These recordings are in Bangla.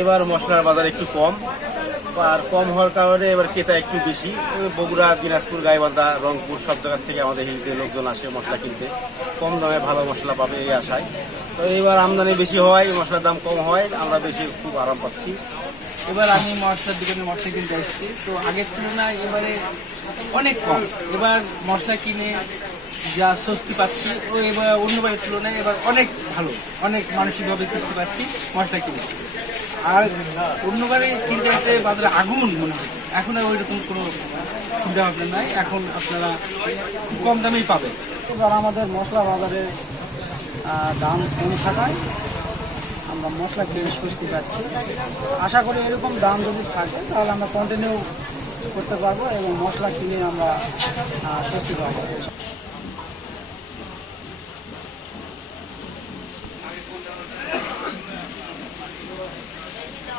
এবার মশলার বাজার একটু কম, আর কম হওয়ার কারণে এবার ক্রেতা একটু বেশি। বগুড়া, দিনাজপুর, গাইবান্ধা, রংপুর সব জায়গার থেকে আমাদের হিলতে লোকজন আসে মশলা কিনতে। কম দামে ভালো মশলা পাবে এই আশায়। তো এবার আমদানি বেশি হওয়ায় মশলার দাম কম হয়, আমরা বেশি খুব আরাম পাচ্ছি। এবার আমি মশলার দোকানে মশলা কিনতে আসছি। তো আগের তুলনায় এবারে অনেক কম। এবার মশলা কিনে যা স্বস্তি পাচ্ছি, ও এবার অন্যবারের তুলনায় এবার অনেক ভালো, অনেক মানসিকভাবে স্বস্তি পাচ্ছি মশলা কিনে। আর অন্য অন্যবারে কিনতে আসতে বাজারে আগুন মনে হয়। এখন আর ওইরকম কোনো চিন্তা ভাবনা নাই। এখন আপনারা খুব কম দামেই পাবেন। এবার আমাদের মশলা বাজারে দাম কম থাকায় আমরা মশলা কিনে স্বস্তি পাচ্ছি আশা করি এরকম দাম যদি থাকে, তাহলে আমরা কন্টিনিউ করতে পারব এবং মশলা কিনে আমরা স্বস্তি পাবো।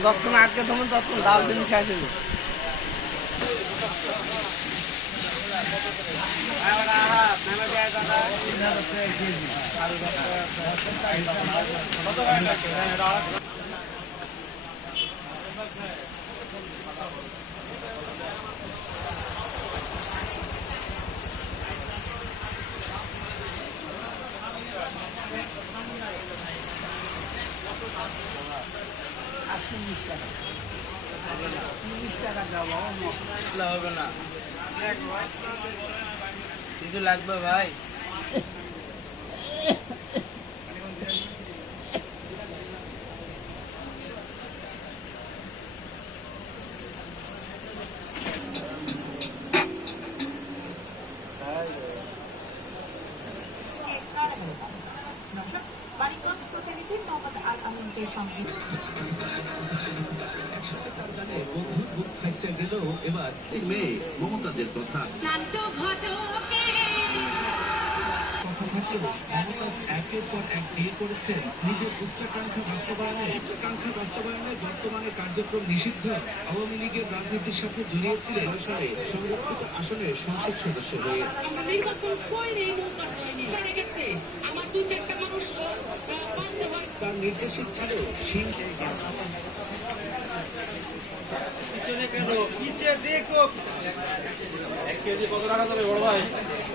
যতক্ষণ আটকে থাকুন ততক্ষণ ডাল দিন শেষ হয়ে হবে না। কিছু লাগবে ভাই? বাড়িগঞ্জ প্রতিনিধি মোহাম্মদ আল আমিনকে সঙ্গে। বন্ধুর বুক খাইতে গেল। এবার মেয়ে মমতাজের কথা। ক্লান্ত ঘটকে থাকলেও মমতাজ একের পর এক বিয়ে করেছেন নিজের উচ্চাকাঙ্ক্ষা বাস্তবায়নে উচ্চাকাঙ্ক্ষা বাস্তবায়নে বর্তমানে কার্যক্রম নিষিদ্ধ। আওয়ামী লীগের রাজনীতির সাথে জড়িয়েছিলেন আসনে সংরক্ষিত আসনের সংসদ সদস্য হয়ে। আমরা নির্বাচন করে নৌকা হয়নি বেড়ে গেছে আমার দু চারটা মানুষ আহ, বাধ্য তার নির্দেশিত ছিল সিং পিছনে কেন পিছে দেখো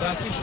Thank.